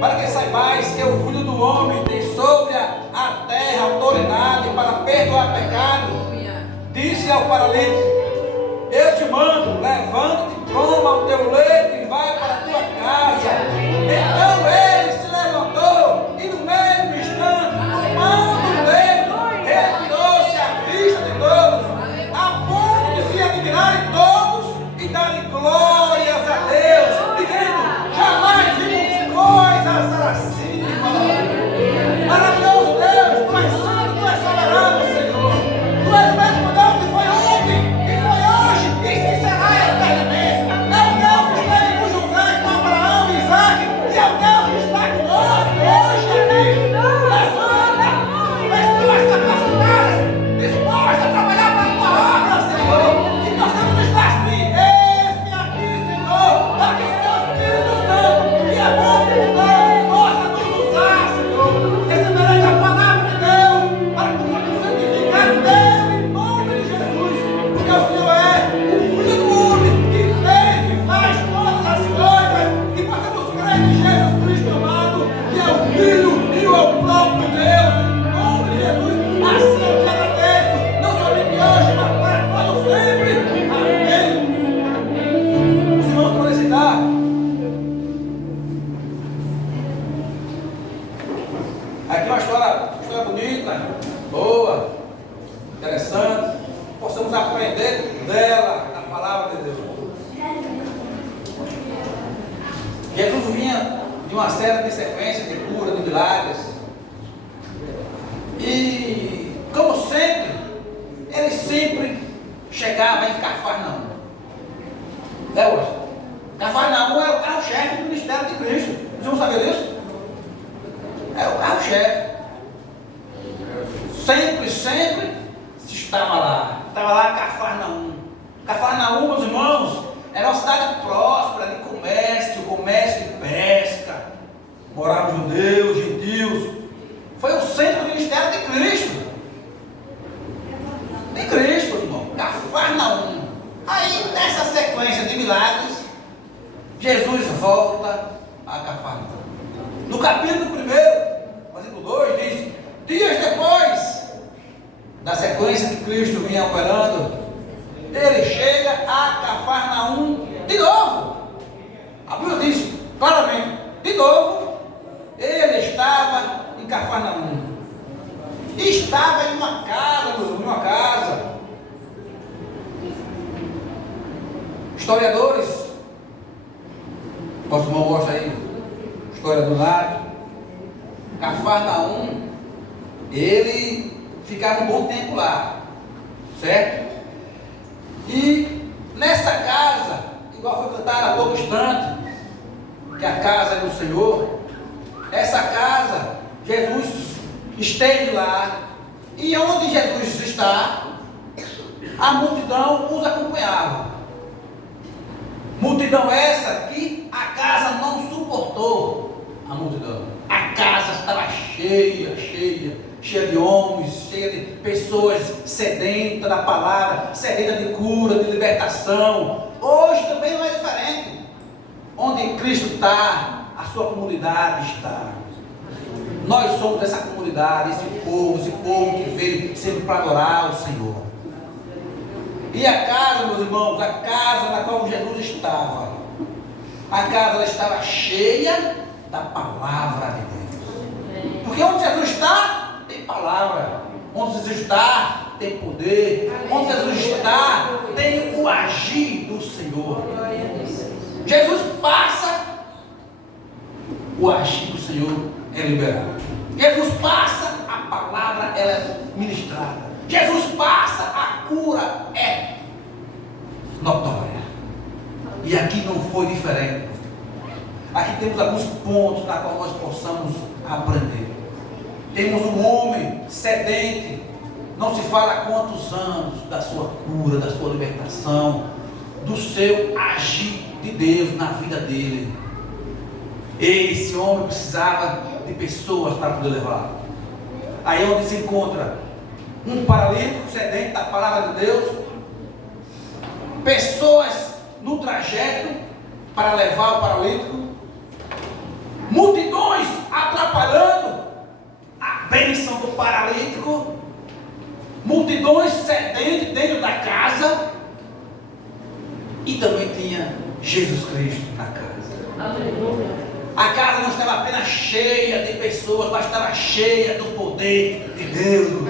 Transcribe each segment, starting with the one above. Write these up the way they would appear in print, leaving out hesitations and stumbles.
para que saibais que o Filho do Homem tem sobre a terra autoridade para perdoar pecado. Disse ao paralítico: eu te mando, levanta-te, toma o teu leito e vai para a tua casa. Então ele se levantou e no mesmo instante, tomando o leito, retirou-se à vista de todos, a ponto de se admirarem todos e darem glórias a Deus, dizendo: jamais vimos coisas assim. Maravilhoso Deus, tu és santo, tu és soberano, Senhor. Tu és o mesmo Deus que foi ontem, que foi hoje e que será eternamente. É o Deus que esteve com José, com Abraão e Isaac, e é o Deus que está conosco hoje aqui. Levanta, as tuas capacidades, disposta a trabalhar para a tua obra, Senhor. Que nós temos estar assim. Eis-me aqui, Senhor, para que o teu Espírito Santo, que é bom e bondade, possa nos usar, Senhor. Receberei a palavra de Deus para que possamos santificar Deus em nome de Jesus, porque o Senhor é o Filho do Homem que fez e faz todas as coisas, que possamos crer em Jesus Cristo amado, que é o Filho e o próprio Deus, em nome de Jesus. Assim eu te agradeço, não somente hoje, mas para todo sempre. Amém. Os irmãos podem sentar. Aqui uma história bonita, boa, interessante. Possamos aprender dela, da palavra de Deus. Jesus vinha de uma série de sequências de cura, de milagres. E, como sempre, ele sempre chegava em Cafarnaum. Hoje. Cafarnaum era o carro-chefe do ministério de Cristo. Vocês vão saber disso? Era o carro-chefe. Sempre se estava lá. Estava lá Cafarnaum. Cafarnaum, meus irmãos, era uma cidade próspera de comércio de pesca. Moravam judeus, gentios. Foi o centro do ministério de Cristo. De Cristo, irmão. Cafarnaum. Aí, nessa sequência de milagres, Jesus volta a Cafarnaum. No capítulo 1, versículo 2, diz: dias depois da sequência que Cristo vinha operando, ele chega a Cafarnaum de novo. A Bíblia diz claramente: de novo, ele estava em Cafarnaum. Estava em uma casa, numa casa. Historiadores, nosso irmão mostra aí, história do lado. Cafarnaum, ele ficava um bom tempo lá, certo? E nessa casa, igual foi cantado há pouco instante, que a casa é do Senhor, essa casa, Jesus esteve lá, e onde Jesus está, a multidão os acompanhava. Multidão essa que a casa não suportou a multidão. A casa estava cheia de homens, cheia de pessoas sedentas da palavra, sedentas de cura, de libertação. Hoje também não é diferente. Onde Cristo está, a sua comunidade está. Nós somos essa comunidade, esse povo que veio sempre para adorar o Senhor. E a casa, meus irmãos, a casa na qual Jesus estava, a casa ela estava cheia da palavra de Deus. Porque onde Jesus está, tem palavra. Onde Jesus está, tem poder. Onde Jesus está, tem o agir do Senhor. Jesus passa, o agir do Senhor é liberado. Jesus passa, a palavra ela é ministrada. Jesus passa, a cura é notória. E aqui não foi diferente. Aqui temos alguns pontos na qual nós possamos aprender. Temos um homem sedente, não se fala há quantos anos da sua cura, da sua libertação, do seu agir de Deus na vida dele. Esse homem precisava de pessoas para poder levar. Aí onde se encontra um paralítico sedente da palavra de Deus, pessoas no trajeto para levar o paralítico, multidões paralítico, multidões sedentes dentro da casa, e também tinha Jesus Cristo na casa. Aleluia. A casa não estava apenas cheia de pessoas, mas estava cheia do poder de Deus.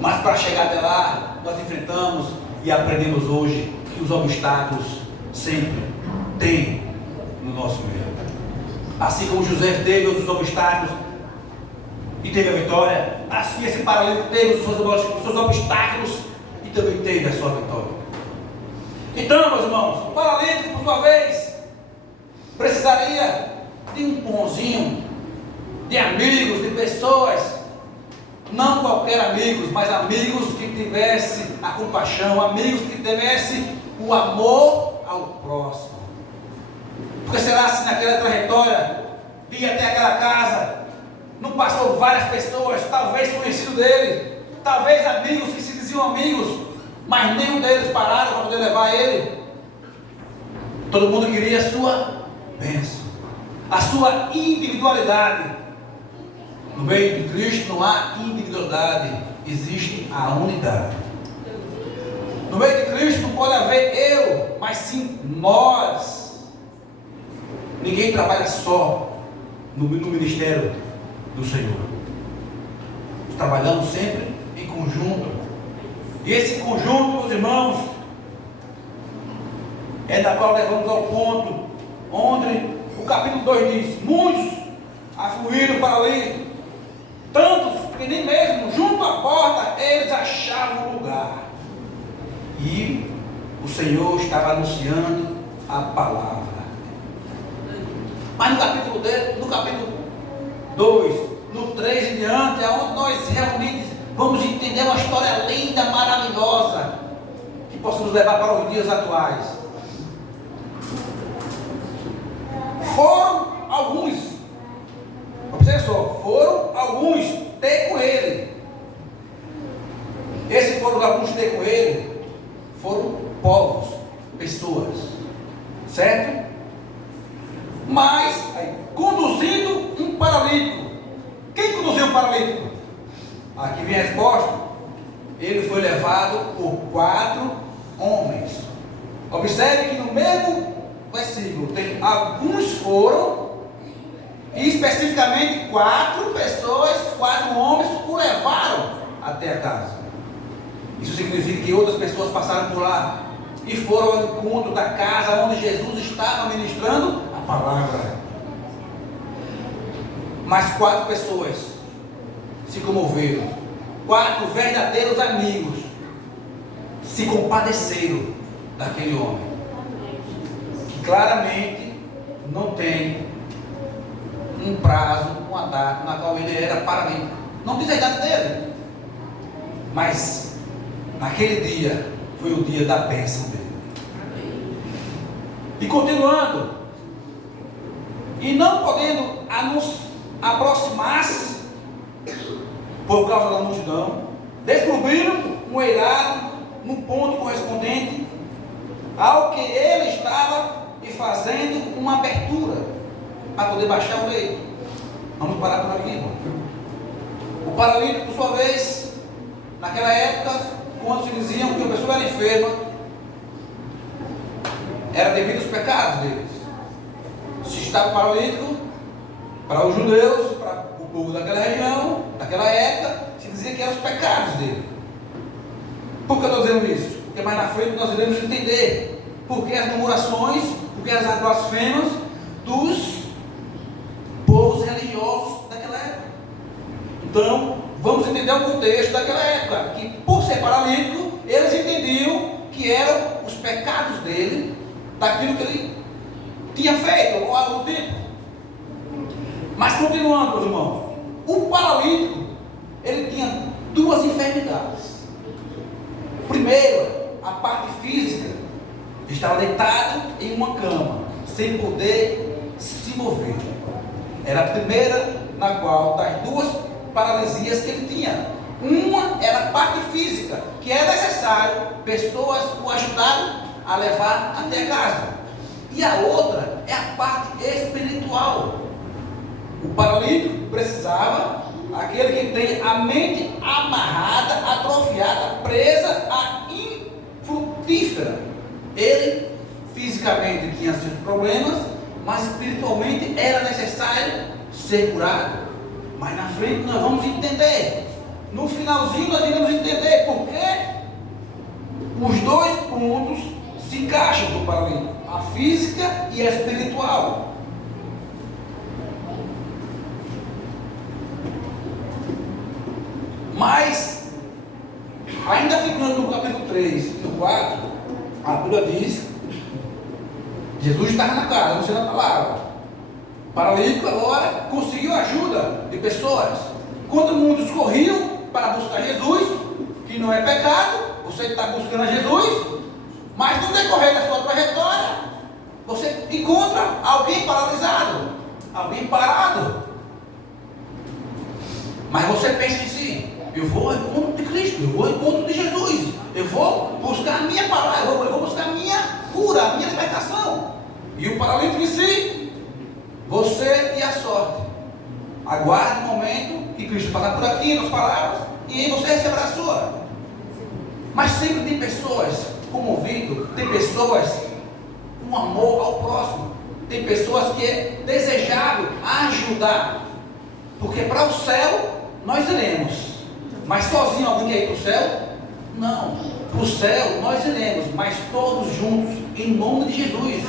Mas para chegar até lá, nós enfrentamos e aprendemos hoje que os obstáculos sempre tem no nosso meio. Assim como José teve os obstáculos e teve a vitória, assim esse paralítico teve os seus obstáculos e também teve a sua vitória. Então, meus irmãos, o paralítico, por sua vez, precisaria de um pãozinho, de amigos, de pessoas, não qualquer amigos, mas amigos que tivessem a compaixão, amigos que tivessem o amor ao próximo. Porque será se naquela trajetória de ir até aquela casa, não passou várias pessoas, talvez conhecidos dele, talvez amigos que se diziam amigos, mas nenhum deles pararam para poder levar ele. Todo mundo queria a sua bênção, a sua individualidade. No meio de Cristo não há individualidade, existe a unidade. No meio de Cristo não pode haver eu, mas sim nós. Ninguém trabalha só no ministério do Senhor. Trabalhamos sempre em conjunto. E esse conjunto, meus irmãos, é da qual levamos ao ponto onde o capítulo 2 diz: muitos afluíram para ali, tantos que nem mesmo junto à porta eles achavam um lugar. E o Senhor estava anunciando a palavra. Mas no capítulo 2, no 3 em diante, é onde nós realmente vamos entender uma história linda, maravilhosa, que possamos levar para os dias atuais. Foram alguns, observe só, foram alguns ter com ele. Esses foram alguns ter com ele, foram povos, pessoas, certo? Mas, conduzindo um paralítico. Quem conduziu o paralítico? Aqui vem a resposta. Ele foi levado por 4 homens. Observe que no mesmo versículo tem alguns foram, e especificamente 4 pessoas, 4 homens o levaram até a casa. Isso significa que outras pessoas passaram por lá e foram ao encontro da casa onde Jesus estava ministrando a palavra. Mas 4 pessoas se comoveram, 4 verdadeiros amigos se compadeceram daquele homem, que claramente não tem um prazo, uma data na qual ele era paralítico. Não diz a idade dele, mas naquele dia foi o dia da bênção dele. E continuando, e não podendo aproximar-se por causa da multidão, descobriram um eirado no ponto correspondente ao que ele estava e fazendo uma abertura para poder baixar o leito. Vamos parar por aqui, irmão. O paralítico, por sua vez, naquela época, quando se diziam que a pessoa era enferma, era devido aos pecados deles. Se estava paralítico, para os judeus, para o povo daquela região, daquela época, se dizia que eram os pecados dele. Por que eu estou dizendo isso? Porque mais na frente nós iremos entender porque as murmurações, porque as blasfemas dos povos religiosos daquela época. Então, vamos entender o contexto daquela época, que por ser paralítico, eles entendiam que eram os pecados dele, daquilo que ele tinha feito, ou algo do tipo. Mas continuando, meus irmãos, o paralítico, ele tinha 2 enfermidades. Primeiro, a parte física, estava deitado em uma cama, sem poder se mover. Era a primeira na qual, das 2 paralisias que ele tinha, uma era a parte física, que era necessário pessoas o ajudarem a levar até a casa, e a outra é a parte espiritual. O paralítico precisava aquele que tem a mente amarrada, atrofiada, presa a infrutífera. Ele fisicamente tinha seus problemas, mas espiritualmente era necessário ser curado. Mas na frente nós vamos entender, no finalzinho nós iremos entender por que os dois pontos se encaixam do paralítico, a física e a espiritual. Mas, ainda ficando no capítulo 3 e no 4, a Bíblia diz: Jesus estava na casa, anunciando a palavra. O paralítico agora conseguiu ajuda de pessoas. Quando muitos corriam para buscar Jesus, que não é pecado, você está buscando a Jesus, mas no decorrer da sua trajetória, você encontra alguém paralisado, alguém parado. Mas você pensa em si: eu vou ao encontro de Cristo, eu vou ao encontro de Jesus, eu vou buscar a minha palavra, eu vou buscar a minha cura, a minha libertação. E o paralítico em si, você e a sorte. Aguarde o momento que Cristo passar por aqui, nas palavras, e aí você receberá a sua. Mas sempre tem pessoas comovidas, tem pessoas com amor ao próximo, tem pessoas que é desejável ajudar, porque para o céu nós iremos, mas sozinho alguém quer ir para o céu? Não. Para o céu nós iremos, mas todos juntos, em nome de Jesus.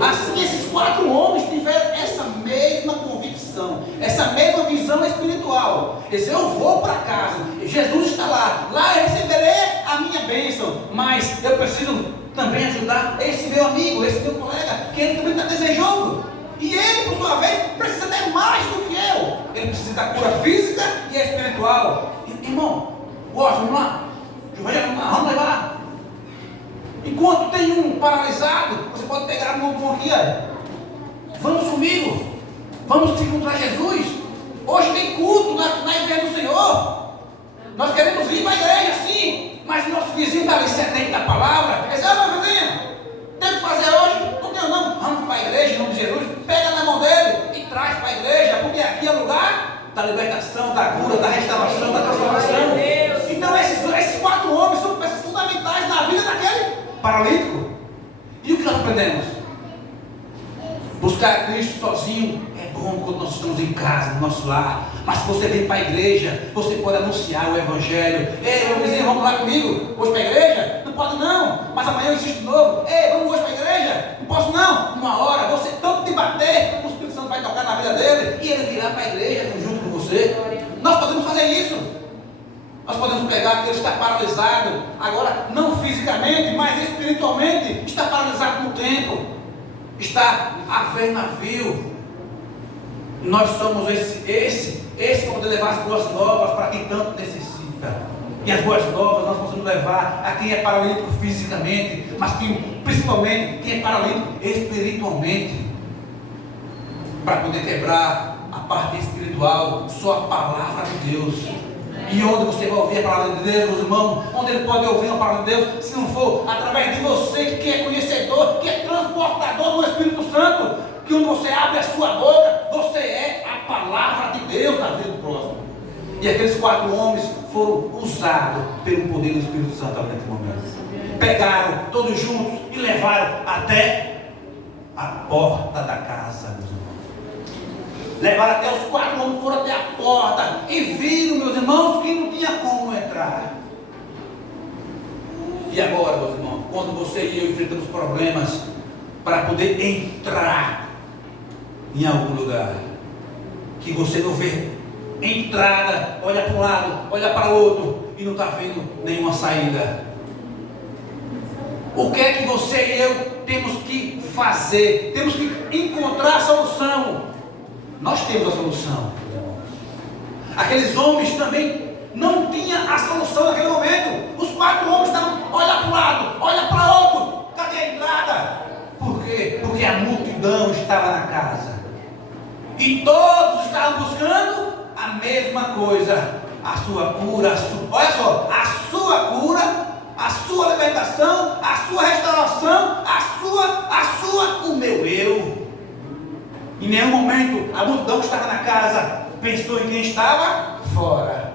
Assim, esses 4 homens tiveram essa mesma convicção, essa mesma visão espiritual. Eles disseram: eu vou para casa, Jesus está lá eu receberei a minha bênção, mas eu preciso também ajudar esse meu amigo, esse meu colega, que ele também está desejoso. E ele, por sua vez, precisa ter mais do que eu. Ele precisa da cura física e espiritual. Irmão, vamos lá. Vamos levar. Enquanto tem um paralisado, você pode pegar a mão do aqui. Vamos comigo. Vamos te encontrar Jesus. Hoje tem culto na igreja do Senhor. Nós queremos ir para a igreja, sim. Mas nosso vizinho está ali sedento da palavra. Ele diz: meu vizinho, tem que fazer hoje? Não tenho não. Vamos para a igreja em nome de Jesus. Pega na mão dele e traz para a igreja. Porque aqui é lugar da libertação, da cura, da restauração, da transformação. Então esses 4 homens são peças fundamentais na vida daquele paralítico. E o que nós aprendemos? Buscar Cristo sozinho é bom quando nós estamos em casa, no nosso lar. Mas se você vem para a igreja, você pode anunciar o Evangelho. Ei, meu vizinho, vamos lá comigo hoje para a igreja? Não pode não, mas amanhã eu insisto de novo. Ei, vamos hoje para a igreja? Não posso não. Uma hora, você tanto te bater, o Espírito Santo vai tocar na vida dele e ele virá para a igreja junto com você. Nós podemos fazer isso. Nós podemos pegar aquele que está paralisado, agora não fisicamente, mas espiritualmente, está paralisado no tempo, está a ver navio. Nós somos esse para poder levar as boas novas para quem tanto necessita. E as boas novas nós podemos levar a quem é paralítico fisicamente, mas principalmente quem é paralítico espiritualmente, para poder quebrar a parte espiritual, só a palavra de Deus. E onde você vai ouvir a palavra de Deus, meus irmãos? Onde ele pode ouvir a palavra de Deus? Se não for através de você, que é conhecedor, que é transportador do Espírito Santo, que quando você abre a sua boca, você é a palavra de Deus na vida do próximo. E aqueles 4 homens foram usados pelo poder do Espírito Santo naquele momento. Pegaram todos juntos e levaram até a porta da casa, meus irmãos. Levaram até os 4 homens, foram até a porta e viram, meus irmãos, que não tinha como entrar. E agora, meus irmãos, quando você e eu enfrentamos problemas para poder entrar em algum lugar, que você não vê entrada, olha para um lado, olha para o outro e não está vendo nenhuma saída, o que é que você e eu temos que fazer? Temos que encontrar a solução. Nós temos a solução. Aqueles homens também não tinham a solução naquele momento. Os 4 homens estavam, olha para um lado, olha para o outro, cadê a entrada? Por quê? Porque a multidão estava na casa e todos estavam buscando a mesma coisa, a sua cura, olha só, a sua cura, a sua libertação, a sua restauração, o meu eu. Em nenhum momento a multidão estava na casa pensou em quem estava fora.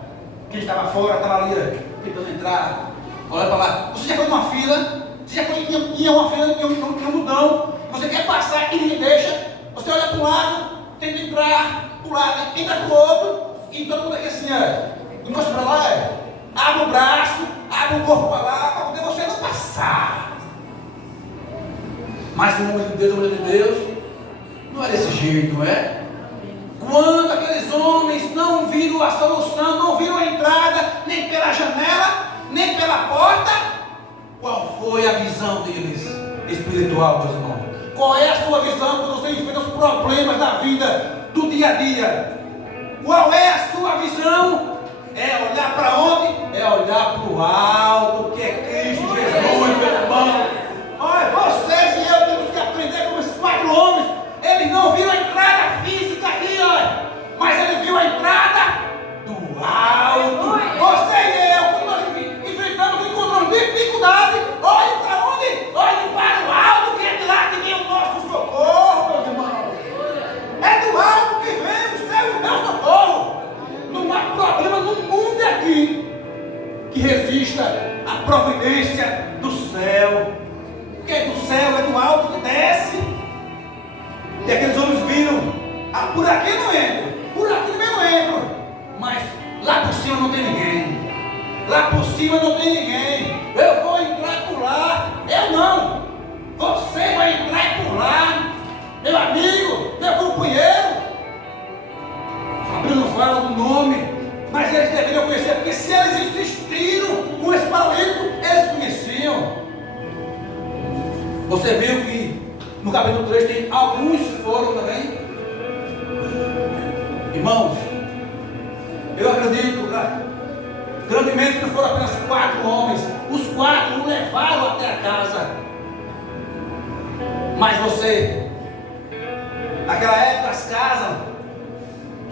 Quem estava fora estava ali tentando entrar. Olha para lá. Você já foi numa fila? Você já foi em uma fila, em um mudão? Você quer passar e ninguém deixa? Você olha para um lado, tenta entrar para o lado, entra para o outro, e todo mundo aqui assim, encosta para lá, abre o braço, abre o corpo para lá, para poder você não passar. Mas o homem de Deus, não é desse jeito, não é? Quando aqueles homens não viram a solução, não viram a entrada, nem pela janela, nem pela porta, qual foi a visão deles espiritual, meus irmãos? Qual é a sua visão quando você enfrenta os problemas da vida, do dia a dia? Qual é a sua visão? É olhar para onde? É olhar para o alto, que é Cristo Jesus, meu irmão. Olha, vocês e eu temos que aprender com esses 4 homens. Eles não viram a entrada física aqui, olha, mas ele viu a entrada do alto. Você e eu, quando nós enfrentamos, encontramos dificuldade, olhe para onde? Olhe para o alto, que é de lá que vem o nosso socorro, meus irmãos. É do alto que vem o seu e o meu socorro. Não há problema no mundo aqui que resista à providência do céu. Porque é do céu, é do alto que desce. E aqueles homens viram, por aqui não entro, por aqui também não entro, mas lá por cima não tem ninguém, lá por cima não tem ninguém, eu vou entrar por lá, eu não, você vai entrar por lá, meu amigo, meu companheiro. A Bíblia não fala do nome, mas eles deveriam conhecer, porque se eles insistiram com esse paralítico, eles conheciam. Você viu que no capítulo 3 tem alguns foram também. Irmãos, eu acredito grandemente que não foram apenas 4 homens. Os 4 o levaram até a casa. Mas você, naquela época as casas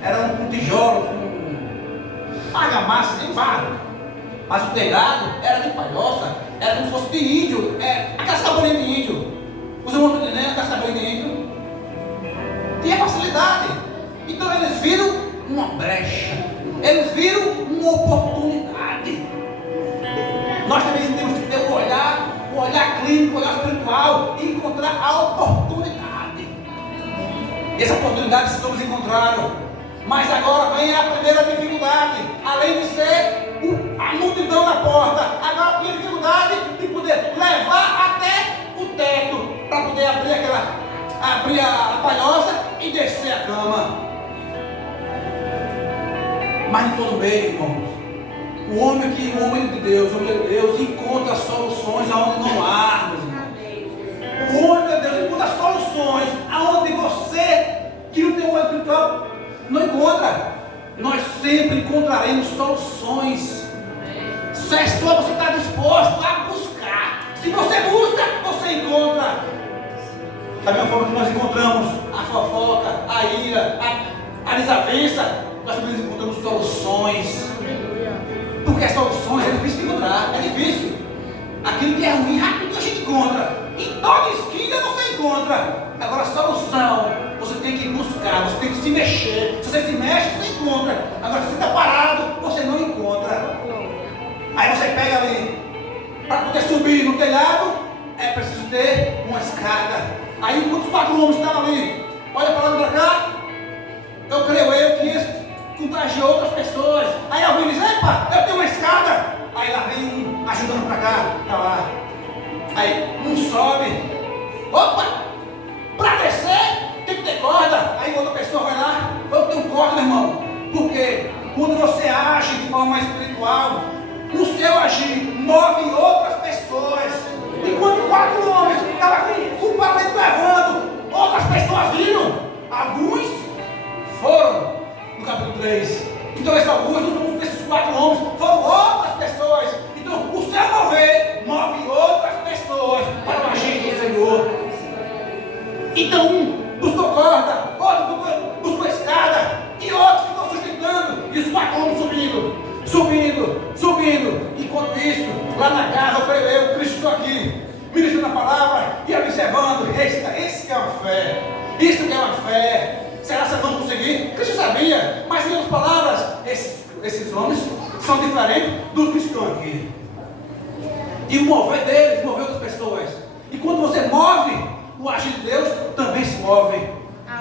eram com tijolos, com argamassa, sem barro. Mas o telhado era de palhoça, era como se fosse de índio, a cascabolinha de índio. Os irmãos estão entendendo a cascabolinha de índio? Tinha facilidade. Então eles viram uma brecha, eles viram uma oportunidade. Nós também temos que ter um olhar clínico, um olhar espiritual e encontrar a oportunidade. E essa oportunidade esses homens encontraram. Mas agora vem a primeira dificuldade, além de ser a multidão na porta, agora tem a dificuldade de poder levar até o teto, para poder abrir a palhoça e descer a cama. Mas em todo meio, irmãos, o homem de Deus encontra soluções aonde não há, meus irmãos. O homem de Deus encontra soluções aonde você, que não tem um olho espiritual, não encontra. Nós sempre encontraremos soluções. Se é só você estar disposto a buscar. Se você busca, você encontra. Da mesma forma que nós encontramos a fofoca, a ira, a desavença, nós também encontramos soluções. Porque as soluções é difícil de encontrar, é difícil. Aquilo que é ruim, rápido a gente encontra. Em toda esquina você encontra. Agora a solução, você tem que buscar, você tem que se mexer. Se você se mexe, você encontra. Agora se você está parado, você não encontra. Aí você pega ali, para poder subir no telhado, é preciso ter uma escada. Aí enquanto os 4 homens estavam ali, olha para lá e para cá, eu creio que isso contagiou outras pessoas. Aí alguém diz, epa, eu tenho uma escada. Aí lá vem um ajudando para cá, para lá. Aí um sobe. Opa, para descer tem que ter corda. Aí outra pessoa vai lá, eu tenho corda, irmão. Porque quando você age de forma espiritual, o seu agir move outras pessoas. Enquanto 4 homens estavam com o paralítico levando, outras pessoas viram. Alguns foram no capítulo 3. Então esses alguns, desses 4 homens, foram outras pessoas. Então o seu mover move outras pessoas para o agir do Senhor. Então um buscou corda, outro buscou escada, e outro ficou sustentando, e os 4 homens subindo. Enquanto isso, lá na casa, eu, Cristo, estou aqui, ministrando a palavra e observando. Esse que é uma fé. Isso que é uma fé. Será que nós vamos conseguir? Cristo sabia, mas homens são diferentes dos que estão aqui. E o mover deles, o mover das pessoas. E quando você move, o agir de Deus também se move.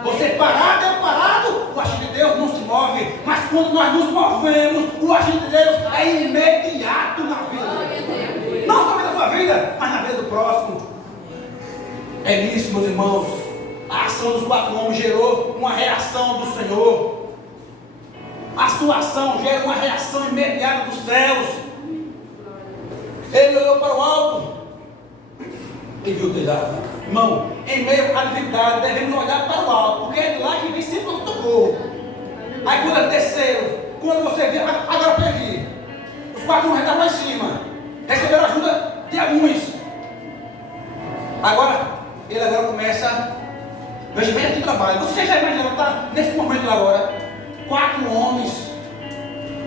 Você parado é parado, o agir de Deus não se move. Mas quando nós nos movemos, o agir de Deus é imediato na vida. Não somente na sua vida, mas na vida do próximo. É nisso, meus irmãos. A ação dos 4 homens gerou uma reação do Senhor. A sua ação gera uma reação imediata dos céus. Ele olhou para o alto e viu o telhado. Irmão, em meio à dificuldade, devemos olhar para o alto, porque é de lá que vem sempre o socorro. Aí quando eles desceram, quando você vê, agora perdi. Os 4 homens estavam lá em cima, receberam ajuda de alguns. Ele agora começa. Veja bem aqui o trabalho. Você já imaginou, está nesse momento agora, 4 homens,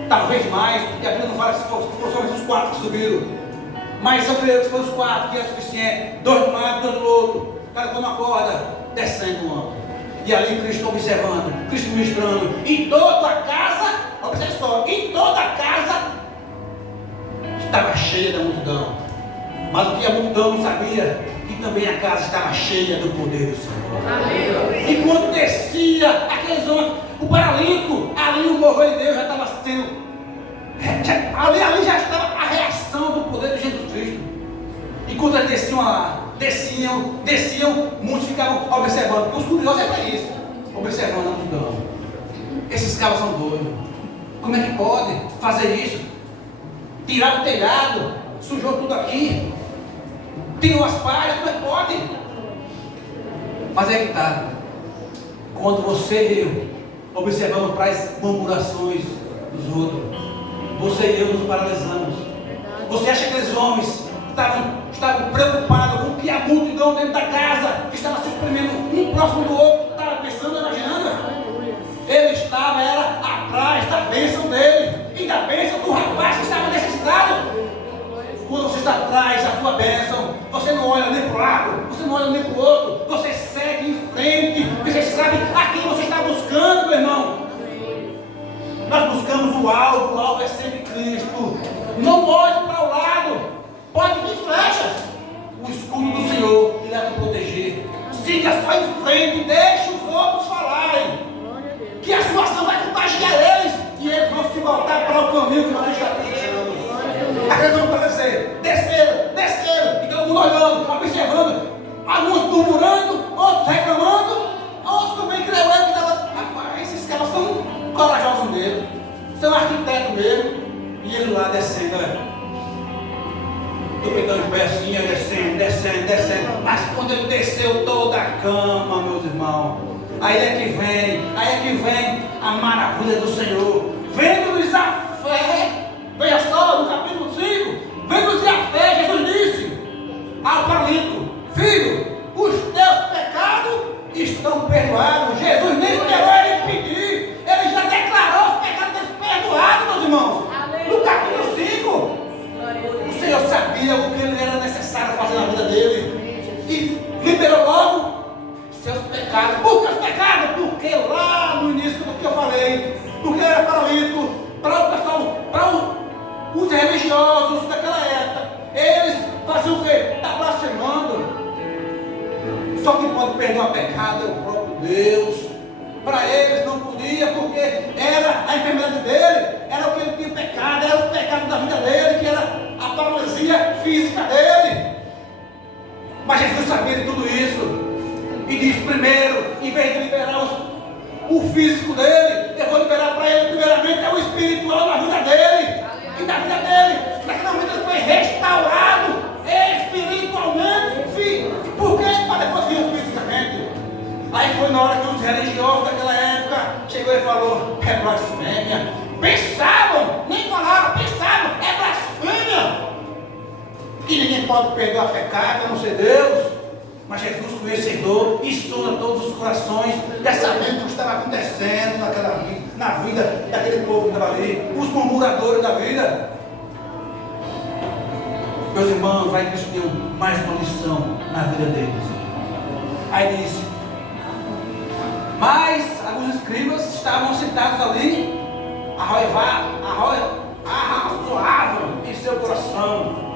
talvez mais, porque a Bíblia não fala que foram somente os 4 que subiram. Mas eu creio que foram os 4 que é suficiente. 2 de um lado, 2 do outro. Cada uma corda, descendo o homem. E ali Cristo observando, Cristo ministrando. E toda a casa, observe só, e toda a casa estava cheia da multidão. Mas o que a multidão não sabia, que também a casa estava cheia do poder do Senhor. Amém. E quando descia aqueles homens, o paralítico, ali o mover de Deus já estava sendo. Ali já estava a reação do poder de Jesus Cristo. E quando eles desciam, muitos ficavam observando. Porque os curiosos é para isso, observando a multidão. Esses caras são doidos. Como é que pode fazer isso? Tirar o telhado, sujou tudo aqui, tirou as palhas, como é que pode? Mas é que está. Quando você e eu observamos para as murmurações dos outros, você e eu nos paralisamos. Você acha que aqueles homens estavam preocupados com o que a multidão dentro da casa, que estava se espremendo um próximo do outro, estava pensando, imaginando? Ele estava atrás da bênção dele e da bênção do rapaz que estava necessitado. Quando você está atrás da sua bênção, você não olha nem para o lado, você não olha nem para o outro, você segue em frente, porque você sabe a quem você está buscando, meu irmão. Nós buscamos o alvo é sempre Cristo. Não olhe para o lado, pode vir flechas. O escudo do Senhor irá te proteger. Siga só em frente, deixe os outros falarem. Que a sua ação vai contagiar eles e eles vão se voltar para o caminho que você está pensando. Aqueles vão aparecer, desceram, e todo mundo olhando, observando, alguns murmurando, outros reclamando, outros também creio que estavam. Rapaz, esses caras são corajosos mesmo, são arquitetos mesmo, e ele lá descendo, estou pegando o pé assim, descendo, mas quando ele desceu toda a cama, meus irmãos, aí é que vem a maravilha do Senhor, vendo-lhes a fé. Veja só, no capítulo 5, vendo-lhes a fé, Jesus disse ao paralítico: filho, os teus pecados estão perdoados. Jesus nem esperou ele pedir, ele já declarou os pecados deles perdoados, meus irmãos. Amém. No capítulo 5, o Senhor sabia o que ele era necessário fazer na vida dele e liberou logo seus pecados. Por que os pecados? Porque lá no início do que eu falei, porque ele era paralítico, para o pessoal, os religiosos daquela época, eles faziam o quê? Está blasfemando. Só quem pode perdoar pecado é o próprio Deus. Para eles não podia, porque era a enfermidade dele, era o que ele tinha pecado, era o pecado da vida dele, que era a paralisia física dele. Mas Jesus sabia de tudo isso e disse: primeiro, em vez de liberar o físico dele, eu vou liberar para ele primeiramente o espiritual na vida dele. E na vida dele, naquele momento ele foi restaurado espiritualmente. Por quê? Para depois vir fisicamente. Aí foi na hora que os religiosos daquela época chegou e falou: é blasfêmia. Pensavam, nem falaram, pensavam, é blasfêmia. E ninguém pode perdoar pecado a não ser Deus. Mas Jesus conhecedor e sonda todos os corações, já sabendo o que estava acontecendo na vida daquele povo que estava ali, os murmuradores da vida. Meus irmãos, aí Cristo deu mais uma lição na vida deles. Aí disse: mas alguns escribas estavam sentados ali arrazoavam em seu coração.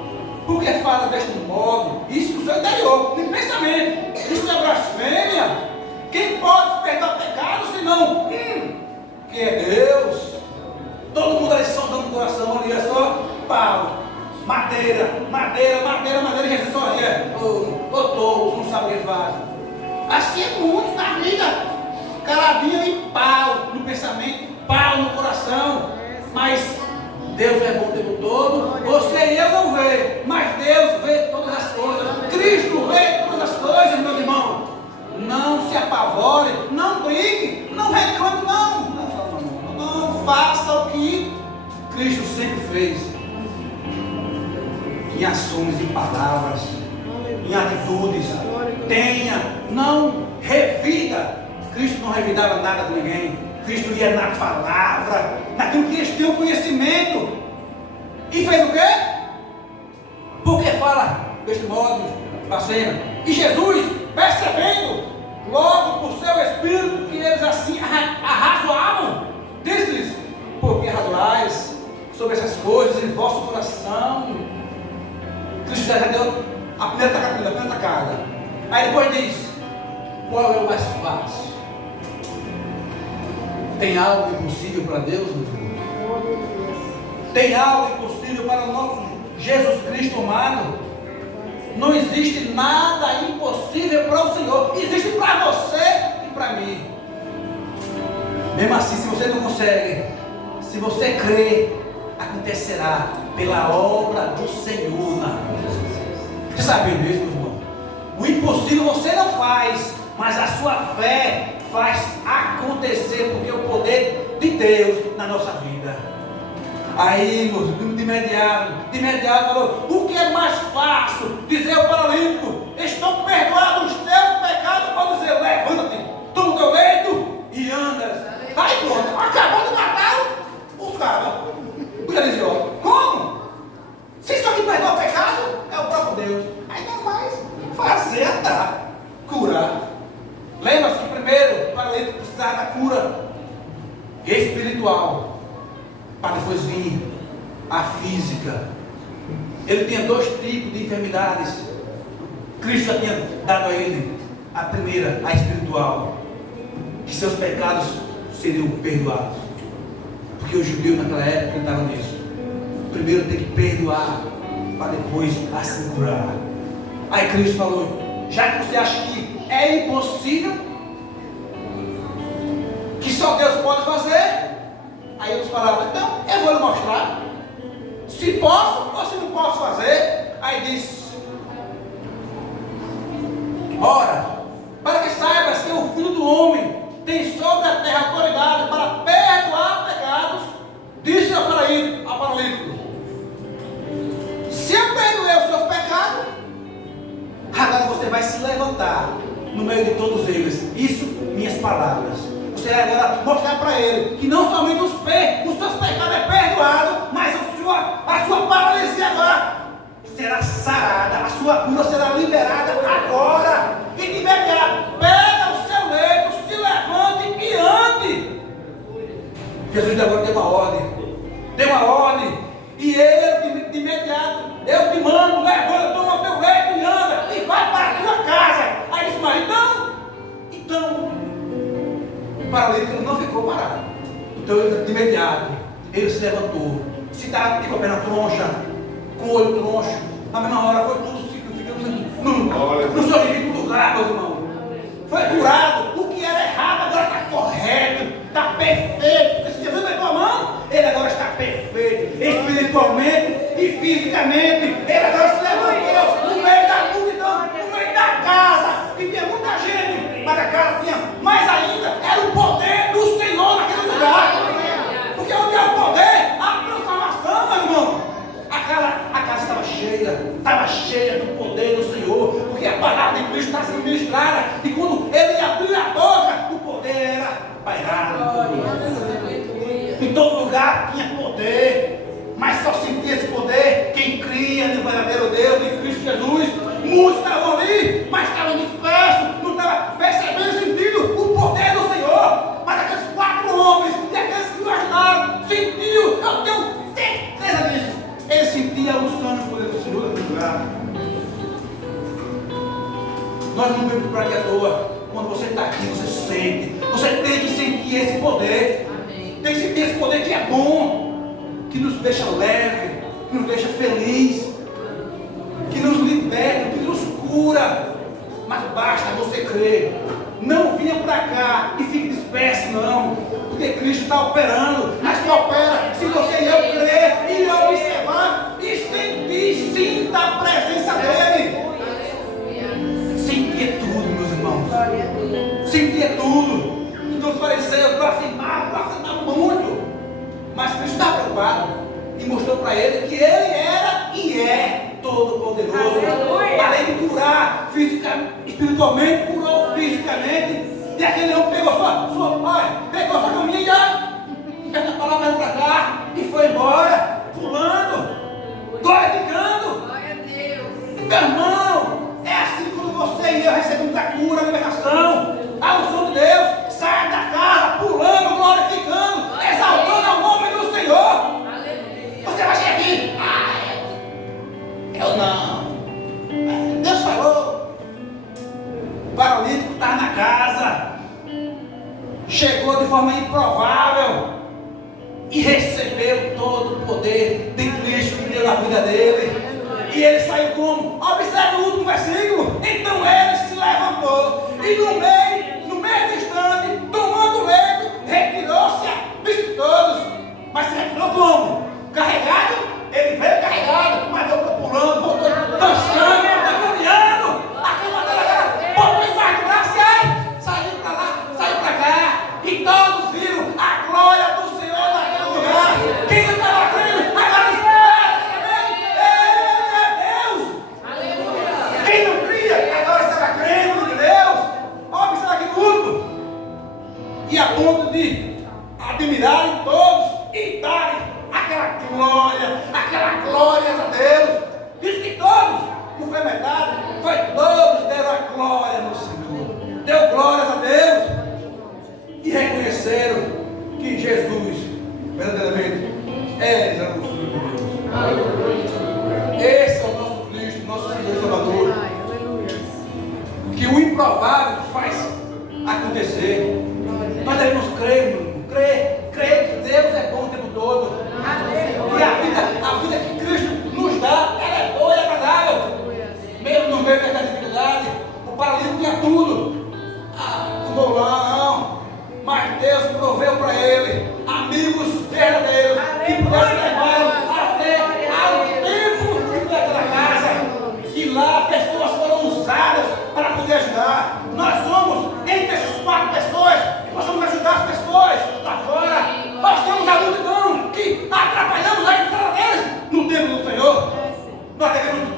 Porque fala deste modo, isso no seu interior, de pensamento. Isso é blasfêmia. Quem pode despertar pecado senão que é Deus? Todo mundo ali sondando o coração, ali é só pau, madeira. E Jesus só olha, todos não sabem o que faz. Assim é muito na vida, caladinho e pau no pensamento, pau no coração. Mas Deus é bom o tempo todo. Você e eu não vê, mas Deus vê todas as coisas. Cristo vê todas as coisas, meus irmãos. Não se apavore, não brigue, não reclame, não faça o que Cristo sempre fez. Em ações, em palavras, em atitudes. Não revida. Cristo não revidava nada com ninguém. Cristo ia na palavra, naquilo que eles tinham conhecimento. E fez o quê? Porque fala deste modo, blasfêmia. E Jesus, percebendo logo por seu espírito que eles assim arrazoavam, disse-lhes: por que arrazoais sobre essas coisas em vosso coração? Cristo já deu a primeira tacada. Aí depois diz: qual é o mais fácil? Tem algo impossível para Deus, meus irmãos? Tem algo impossível para o nosso Jesus Cristo amado? Não existe nada impossível para o Senhor. Existe para você e para mim. Mesmo assim, se você não consegue, se você crê, acontecerá pela obra do Senhor na vida. Você sabia disso, meu irmão? O impossível você não faz, mas a sua fé faz acontecer, porque é o poder de Deus na nossa vida. Aí, de imediato falou: o que é mais fácil? Dizer ao paralítico: estão perdoados os teus pecados, ou dizer: levanta-te, toma o teu leito e andas. Aí pronto, acabou de matar os caras. O religioso: como? Se isso aqui perdoa o pecado, é o próprio Deus. Aí não mais fazer andar, curar. Lembra-se que primeiro o paralítico precisava da cura espiritual, para depois vir a física. Ele tinha dois tipos de enfermidades. Cristo já tinha dado a ele a primeira, a espiritual, que seus pecados seriam perdoados. Porque o judeu naquela época acreditava nisso. Primeiro tem que perdoar, para depois assim curar. Aí Cristo falou: já que você acha que é impossível, que só Deus pode fazer, aí eles falavam: então eu vou lhe mostrar se posso ou se não posso fazer. Aí disse: ora, para que saibas que o Filho do Homem tem sobre a terra autoridade para perdoar pecados, disse ao paralítico: se eu perdoei os seus pecados, agora você vai se levantar no meio de todos eles. Isso, minhas palavras. Você vai agora mostrar para ele que não somente os seus pecados é perdoado, mas a sua paralisia agora será sarada, a sua cura será liberada agora. E de imediato, pega o seu leito, se levante e ande. Jesus agora deu uma ordem, e ele de imediato: eu te mando, levanta, toma o teu leito e anda, e vai para a tua casa. Aí disse: mas então, o paralítico não ficou parado. Então, de imediato, ele se levantou. Se estava com a perna troncha, com o olho troncho, na mesma hora foi tudo no seu devido lugar, meus irmãos. Foi curado. O que era errado agora está correto, está perfeito. Porque se Jesus pegou a mão, ele agora está perfeito, espiritualmente e fisicamente. Ele agora se levantou no meio da multidão, no meio da casa, e tinha muita gente, mas a casa tinha mais ainda. Era o poder do Senhor naquele lugar. Porque onde é o poder, a transformação, meu irmão. A casa estava cheia do poder do Senhor, porque a palavra de Cristo está sendo ministrada, e quando ele abria a boca, o poder era pairado. Em todo lugar tinha poder, mas só sentia esse poder quem cria no verdadeiro Deus, em Cristo Jesus. Muitos estavam ali, mas estavam dispersos, não estavam percebendo e sentindo o poder do Senhor. Mas aqueles 4 homens e aqueles que imaginaram, se sentir esse poder. Tem que sentir esse poder que é bom, que nos deixa leve, que nos deixa feliz, que nos liberta, que nos cura. Mas basta você crer. Não vinha para cá e fique disperso, não. Porque Cristo está operando. Mas só opera se você e eu crer e observar e sentir, sinta a presença dele. Sentir tudo, meus irmãos. Sentir tudo. Então os fariseus blasfemavam muito. Mas Cristo estava preocupado e mostrou para ele que ele era e é todo-poderoso. Além de curar espiritualmente, curou fisicamente. E aquele homem pegou pegou sua caminha e fez a palavra para cá e foi embora, pulando, glorificando. Glória a Deus. Meu irmão, é assim quando você e eu recebemos a cura, a libertação, a unção de Deus, sai da casa, pulando, glorificando, exaltando o nome do Senhor. Você vai chegar aqui, eu não. Deus falou. O paralítico estava na casa, chegou de forma improvável e recebeu todo o poder de Cristo que deu na vida dele. E ele saiu como? Observe o último versículo. Então ele se levantou e no meio instante, tomando o leito, retirou-se a vista de todos. Mas se retirou como? Carregado? Ele veio carregado, mas voltou pulando, voltou dançando, caminhando. A cama dele agora, botou embaixo do braço e aí, saiu para lá, saiu para cá. E todos viram a glória do Senhor naquele lugar. Quem não estava crendo, agora ele é Deus. Aleluia. Quem não cria, agora estava crendo em Deus. Observa aqui tudo. E a ponto de admirarem todos e darem aquela glória a Deus. Diz que todos, não foi metade, foi todos deram a glória no Senhor. Deu glórias a Deus e reconheceram que Jesus, verdadeiramente, era o Filho de Deus. Esse é o nosso Cristo, nosso Senhor e Salvador. Que o improvável faz acontecer. Nós devemos crer que Deus é bom o tempo todo. E a vida que Cristo nos dá, ela é boa e agradável. Mesmo no meio da dificuldade, o paralítico tinha tudo. Não vou lá, não. Mas Deus proveu para ele amigos verdadeiros que pudessem levá-lo até ao templo daquela casa. E lá pessoas foram usadas para poder ajudar. Nós somos, entre essas 4 pessoas, nós vamos ajudar as pessoas lá fora. Nós somos a multidão que atrapalhamos a entrada deles no templo do Senhor. Nós devemos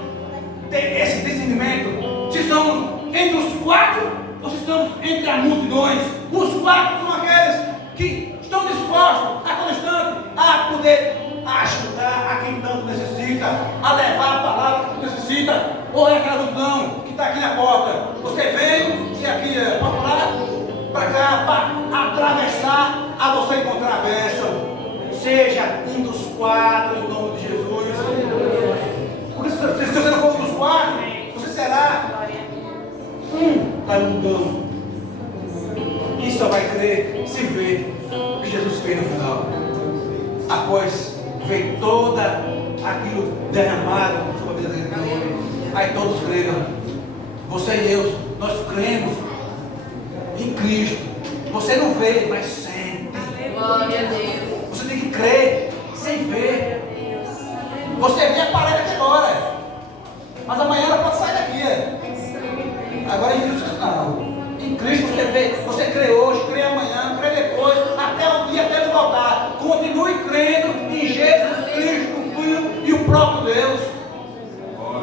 ter esse discernimento. Se somos entre os 4 ou se estamos entre as multidões. Os 4 são aqueles que estão dispostos a todo instante a poder ajudar a quem tanto necessita, a levar a palavra que necessita. Ou é aquela multidão que está aqui na porta. Você veio, se aqui é popular, para cá, para atravessar a você encontrar a bênção. Seja um dos 4 em nome de Jesus. Por isso, se você não for um dos 4, você será da multidão. E só vai crer se ver o que Jesus fez no final. Após ver toda aquilo derramado sobre a vida dele. Aí todos creram. Você e eu, nós cremos em Cristo. Você não vê, mas sente. Glória a Deus. Você tem que crer sem ver. Você vê a parede aqui agora, mas amanhã ela pode sair daqui. Agora em Cristo não. Em Cristo você vê, você crê hoje, crê amanhã, crê depois, até o dia até ele voltar. Continue crendo em Jesus Cristo, o Filho e o próprio Deus.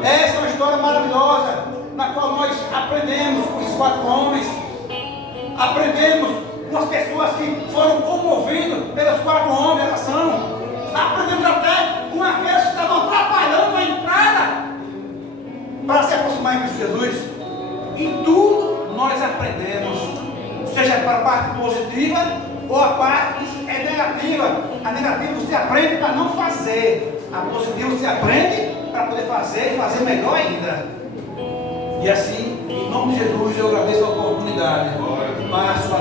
Essa é uma história maravilhosa, na qual nós aprendemos com esses 4 homens. Aprendemos com as pessoas que foram comovidas pelos 4 homens, elas são. Aprendemos até com aqueles que estavam atrapalhando a entrada para se aproximar de Cristo Jesus. Em tudo nós aprendemos, seja para a parte positiva ou a parte é negativa. A negativa você aprende para não fazer, a positiva você aprende para poder fazer e fazer melhor ainda. E assim, em nome de Jesus, eu agradeço a oportunidade. Passo a